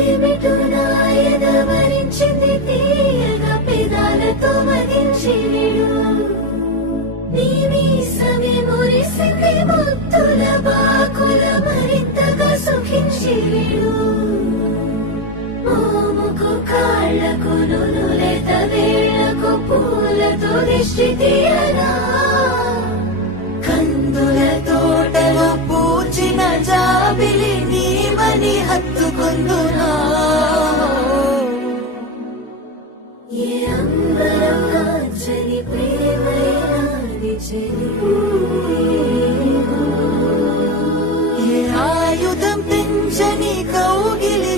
ఏదేమిటో నాయన వరించింది తీయగా పెదాలతో మదించిడు నీ మీసమే మురిసింది ముత్తుల బాకుల మరింతగా సుఖించిడు మోముకు కాళ్లకు నునులెత వేళ్లకు పూలతో దిష్టి తీయరా కందుల తోటలో పూచిన జాబిలి నీవని హత్తుకుందునా ఏ అంబరం కాంచని ప్రేమైనాది చెలి ఏ ఆయుధం పెంచని కౌగిలి